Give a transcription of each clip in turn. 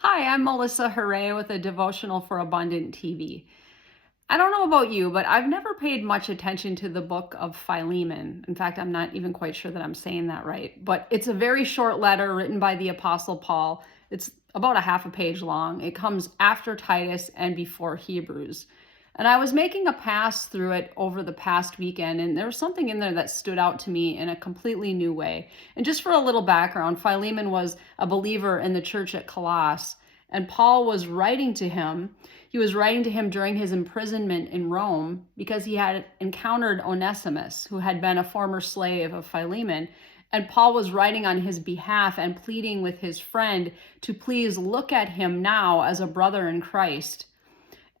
Hi, I'm Melissa Huray with a devotional for Abundant TV. I don't know about you, but I've never paid much attention to the book of Philemon. In fact, I'm not even quite sure that I'm saying that right, but it's a very short letter written by the Apostle Paul. It's about a half a page long. It comes after Titus and before Hebrews. And I was making a pass through it over the past weekend, and there was something in there that stood out to me in a completely new way. And just for a little background, Philemon was a believer in the church at Colossus, and Paul was writing to him. He was writing to him during his imprisonment in Rome because he had encountered Onesimus, who had been a former slave of Philemon. And Paul was writing on his behalf and pleading with his friend to please look at him now as a brother in Christ.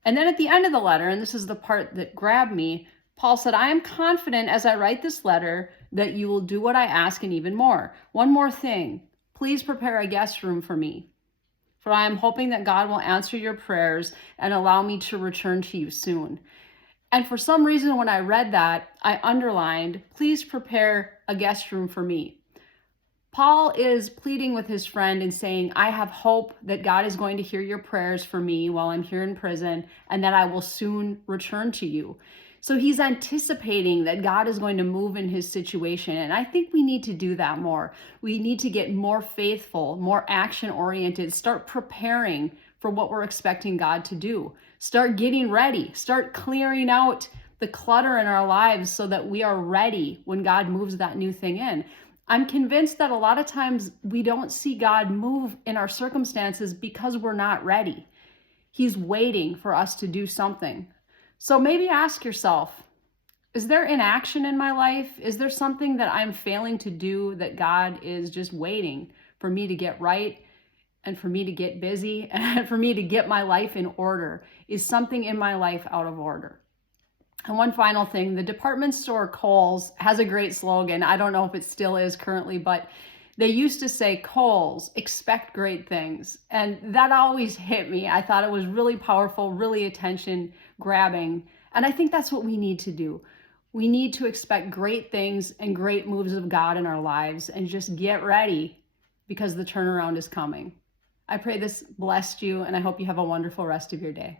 And then at the end of the letter, and this is the part that grabbed me, Paul said, I am confident as I write this letter that you will do what I ask and even more. One more thing, please prepare a guest room for me. For I am hoping that God will answer your prayers and allow me to return to you soon. And for some reason, when I read that, I underlined, please prepare a guest room for me. Paul is pleading with his friend and saying, I have hope that God is going to hear your prayers for me while I'm here in prison and that I will soon return to you. So he's anticipating that God is going to move in his situation. And I think we need to do that more. We need to get more faithful, more action oriented, start preparing for what we're expecting God to do. Start getting ready, start clearing out the clutter in our lives so that we are ready when God moves that new thing in. I'm convinced that a lot of times we don't see God move in our circumstances because we're not ready. He's waiting for us to do something. So maybe ask yourself, is there inaction in my life? Is there something that I'm failing to do that God is just waiting for me to get right and for me to get busy and for me to get my life in order? Is something in my life out of order? And one final thing, the department store Kohl's has a great slogan. I don't know if it still is currently, but they used to say, Kohl's, expect great things. And that always hit me. I thought it was really powerful, really attention grabbing. And I think that's what we need to do. We need to expect great things and great moves of God in our lives and just get ready because the turnaround is coming. I pray this blessed you, and I hope you have a wonderful rest of your day.